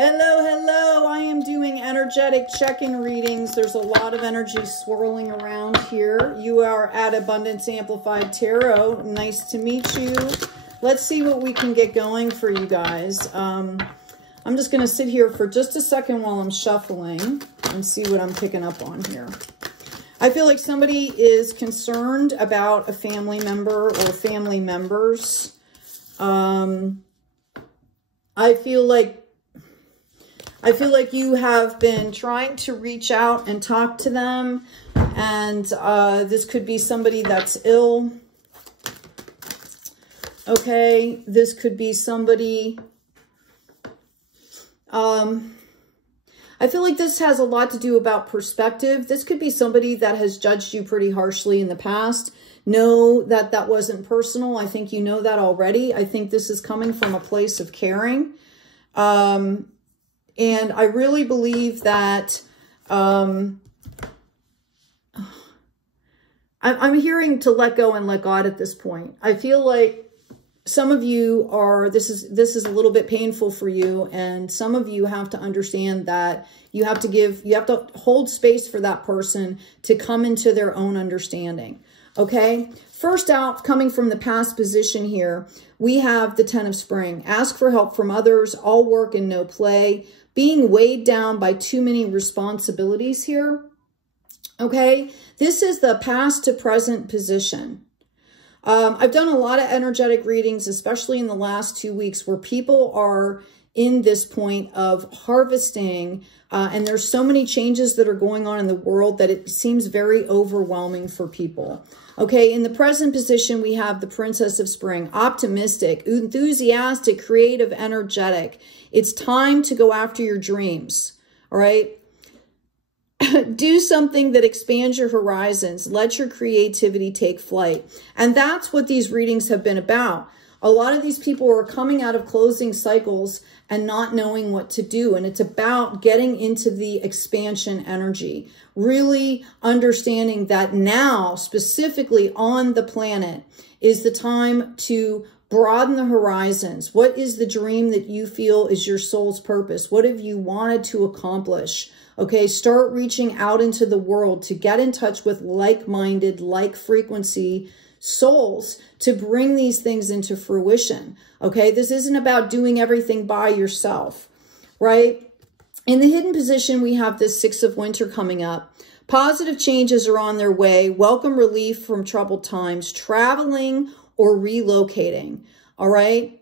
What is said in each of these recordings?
Hello, hello. I am doing energetic check-in readings. There's a lot of energy swirling around here. You are at Abundance Amplified Tarot. Nice to meet you. Let's see what we can get going for you guys. I'm just going to sit here for just a second while I'm shuffling and see what I'm picking up on here. I feel like somebody is concerned about a family member or family members. I feel like you have been trying to reach out and talk to them, and this could be somebody that's ill. Okay, this could be somebody. I feel like this has a lot to do about perspective. This could be somebody that has judged you pretty harshly in the past. Know that that wasn't personal. I think you know that already. I think this is coming from a place of caring. And I really believe that I'm hearing to let go and let God at this point. I feel like some of you are, this is a little bit painful for you, and some of you have to understand that you have to hold space for that person to come into their own understanding. Okay? First out, coming from the past position here, we have the Ten of Spring. Ask for help from others, all work and no play. Being weighed down by too many responsibilities here. Okay? This is the past to present position. I've done a lot of energetic readings, especially in the last 2 weeks, where people are in this point of harvesting, and there's so many changes that are going on in the world that it seems very overwhelming for people. Okay, in the present position, we have the Princess of Spring, optimistic, enthusiastic, creative, energetic. It's time to go after your dreams, all right? Do something that expands your horizons. Let your creativity take flight. And that's what these readings have been about. A lot of these people are coming out of closing cycles and not knowing what to do. And it's about getting into the expansion energy. Really understanding that now, specifically on the planet, is the time to broaden the horizons. What is the dream that you feel is your soul's purpose? What have you wanted to accomplish? Okay, start reaching out into the world to get in touch with like-minded, like-frequency souls to bring these things into fruition. Okay, this isn't about doing everything by yourself, right? In the hidden position, we have this Six of Winter coming up. Positive changes are on their way. Welcome relief from troubled times, traveling or relocating, all right?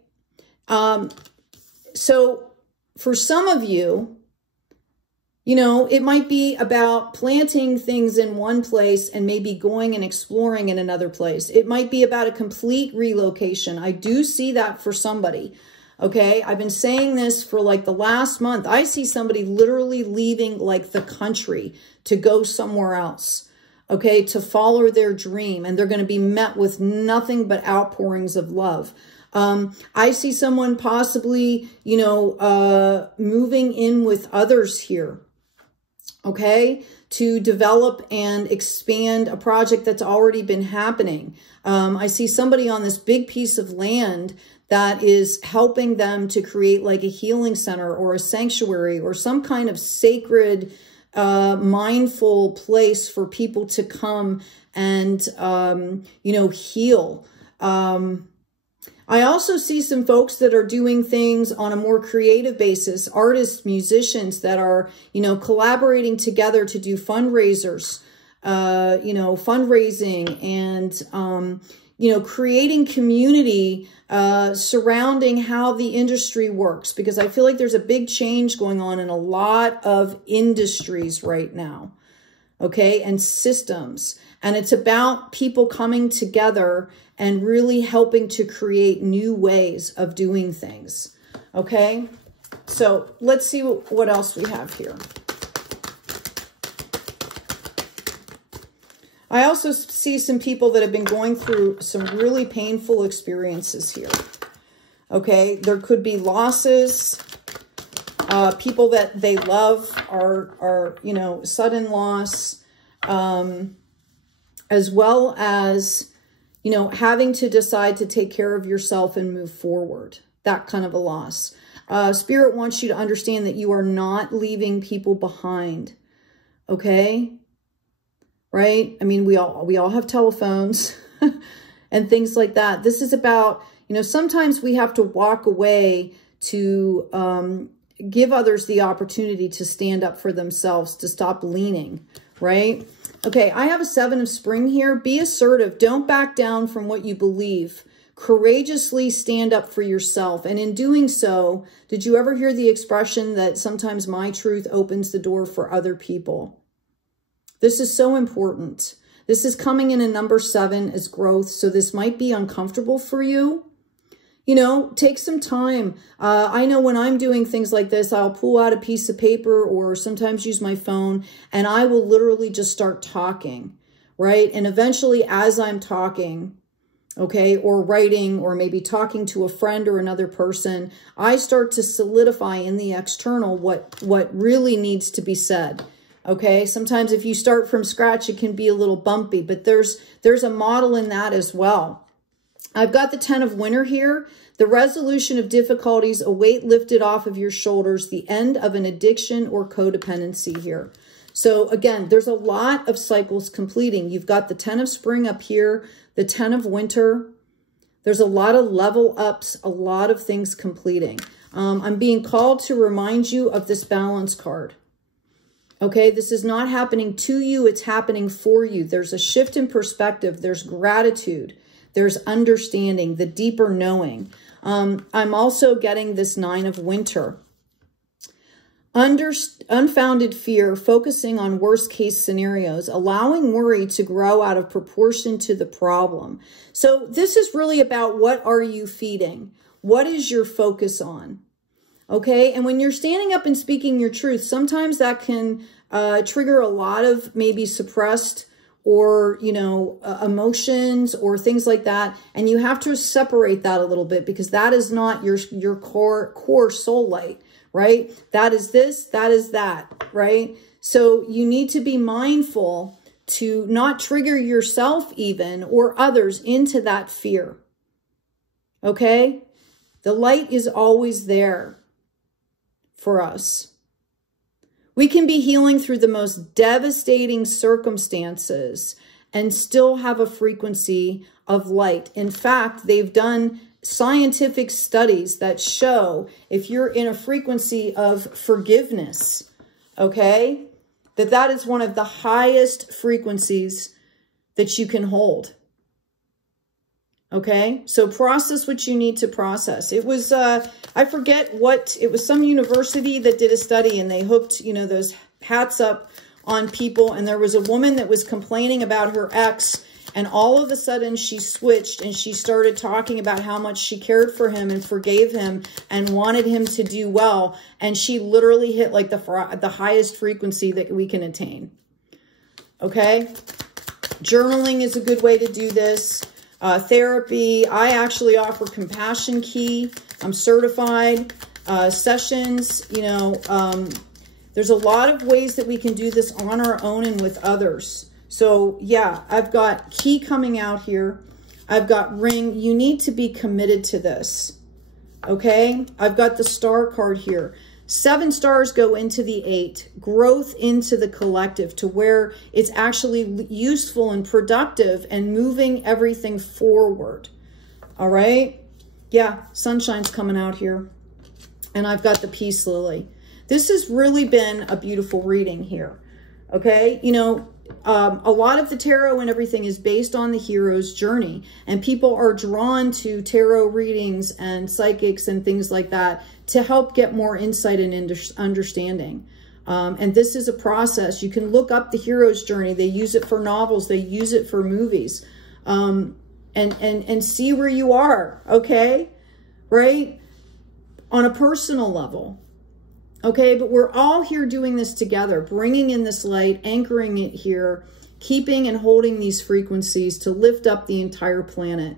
So for some of you, you know, it might be about planting things in one place and maybe going and exploring in another place. It might be about a complete relocation. I do see that for somebody, okay? I've been saying this for like the last month. I see somebody literally leaving like the country to go somewhere else, okay, to follow their dream. And they're going to be met with nothing but outpourings of love. I see someone possibly, you know, moving in with others here. Okay, to develop and expand a project that's already been happening. I see somebody on this big piece of land that is helping them to create like a healing center or a sanctuary or some kind of sacred, mindful place for people to come and, you know, heal. I also see some folks that are doing things on a more creative basis, artists, musicians that are, you know, collaborating together to do fundraisers, you know, fundraising and, you know, creating community surrounding how the industry works, because I feel like there's a big change going on in a lot of industries right now, okay, and systems. And it's about people coming together and really helping to create new ways of doing things. Okay? So let's see what else we have here. I also see some people that have been going through some really painful experiences here. Okay? There could be losses. People that they love are, you know, sudden loss. As well as, you know, having to decide to take care of yourself and move forward. That kind of a loss. Spirit wants you to understand that you are not leaving people behind. Okay? Right? I mean, we all have telephones and things like that. This is about, you know, sometimes we have to walk away to give others the opportunity to stand up for themselves, to stop leaning, right? Okay, I have a 7 of Spring here. Be assertive. Don't back down from what you believe. Courageously stand up for yourself. And in doing so, did you ever hear the expression that sometimes my truth opens the door for other people? This is so important. This is coming in a number 7 as growth. So this might be uncomfortable for you. You know, take some time. I know when I'm doing things like this, I'll pull out a piece of paper or sometimes use my phone, and I will literally just start talking, right? And eventually as I'm talking, okay, or writing, or maybe talking to a friend or another person, I start to solidify in the external what really needs to be said. Okay, sometimes if you start from scratch, it can be a little bumpy, but there's a model in that as well. I've got the 10 of Winter here. The resolution of difficulties, a weight lifted off of your shoulders, the end of an addiction or codependency here. So again, there's a lot of cycles completing. You've got the 10 of Spring up here, the 10 of Winter. There's a lot of level ups, a lot of things completing. I'm being called to remind you of this Balance card. Okay, this is not happening to you, it's happening for you. There's a shift in perspective, there's gratitude, there's understanding, the deeper knowing. I'm also getting this 9 of Winter. Unfounded fear, focusing on worst case scenarios, allowing worry to grow out of proportion to the problem. So this is really about what are you feeding? What is your focus on? Okay, and when you're standing up and speaking your truth, sometimes that can trigger a lot of maybe suppressed or, you know, emotions or things like that. And you have to separate that a little bit because that is not your core soul light, right? That is this, that is that, right? So you need to be mindful to not trigger yourself even or others into that fear. Okay? The light is always there for us. We can be healing through the most devastating circumstances and still have a frequency of light. In fact, they've done scientific studies that show if you're in a frequency of forgiveness, okay, that is one of the highest frequencies that you can hold. Okay, so process what you need to process. It was, I forget what, it was some university that did a study and they hooked, you know, those hats up on people. And there was a woman that was complaining about her ex. And all of a sudden she switched and she started talking about how much she cared for him and forgave him and wanted him to do well. And she literally hit like the highest frequency that we can attain. Okay, journaling is a good way to do this. Therapy, I actually offer Compassion Key. I'm certified. Sessions, you know, there's a lot of ways that we can do this on our own and with others. So yeah, I've got Key coming out here. I've got Ring. You need to be committed to this. Okay. I've got the Star card here. 7 stars go into the 8, growth into the collective to where it's actually useful and productive and moving everything forward. All right. Yeah. Sunshine's coming out here. And I've got the Peace Lily. This has really been a beautiful reading here. Okay. You know, a lot of the tarot and everything is based on the hero's journey, and people are drawn to tarot readings and psychics and things like that to help get more insight and understanding. And this is a process. You can look up the hero's journey. They use it for novels. They use it for movies, and see where you are. Okay. Right. On a personal level. Okay, but we're all here doing this together, bringing in this light, anchoring it here, keeping and holding these frequencies to lift up the entire planet.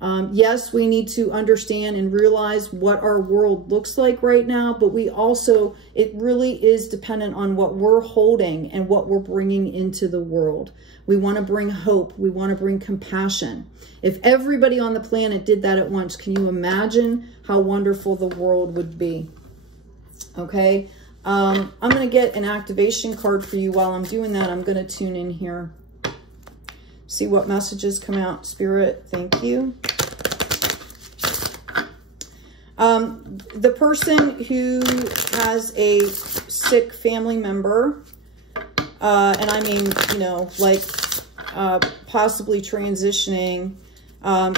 Yes, we need to understand and realize what our world looks like right now, but we also, it really is dependent on what we're holding and what we're bringing into the world. We want to bring hope. We want to bring compassion. If everybody on the planet did that at once, can you imagine how wonderful the world would be? Okay. I'm going to get an activation card for you. While I'm doing that, I'm going to tune in here. See what messages come out. Spirit, thank you. The person who has a sick family member, and I mean, you know, like possibly transitioning, I'm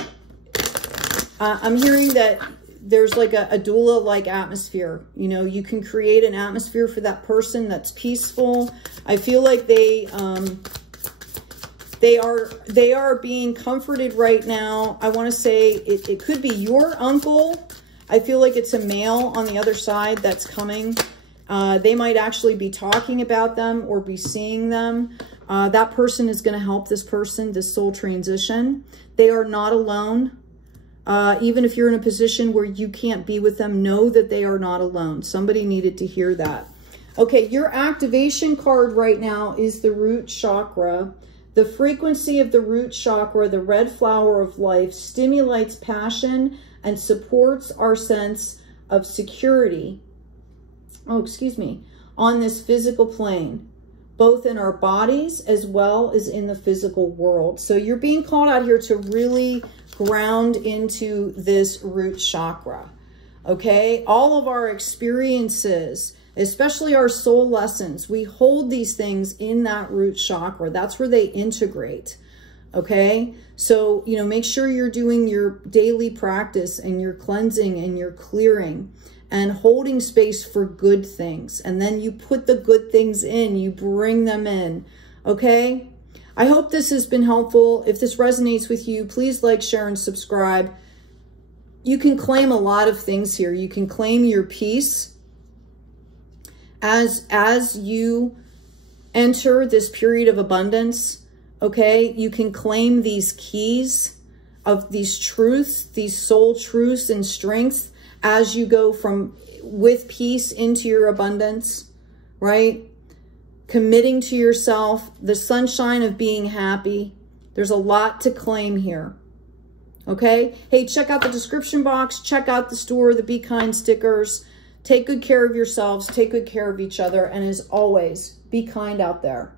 hearing that there's like a doula-like atmosphere. You know, you can create an atmosphere for that person that's peaceful. I feel like they are being comforted right now. I want to say it could be your uncle. I feel like it's a male on the other side that's coming. They might actually be talking about them or be seeing them. That person is going to help this person, this soul transition. They are not alone. Even if you're in a position where you can't be with them, know that they are not alone. Somebody needed to hear that. Okay, your activation card right now is the root chakra. The frequency of the root chakra, the red flower of life, stimulates passion and supports our sense of security. Oh, excuse me. On this physical plane, both in our bodies as well as in the physical world. So you're being called out here to really ground into this root chakra. Okay? All of our experiences, especially our soul lessons, we hold these things in that root chakra. That's where they integrate. Okay? So, you know, make sure you're doing your daily practice and your cleansing and your clearing and holding space for good things. And then you put the good things in, you bring them in. Okay? I hope this has been helpful. If this resonates with you, please like, share, and subscribe. You can claim a lot of things here. You can claim your peace as you enter this period of abundance. Okay, you can claim these keys of these truths, these soul truths and strengths as you go from with peace into your abundance, right? Committing to yourself, the sunshine of being happy. There's a lot to claim here. Okay? Hey, check out the description box. Check out the store, the Be Kind stickers. Take good care of yourselves. Take good care of each other. And as always, be kind out there.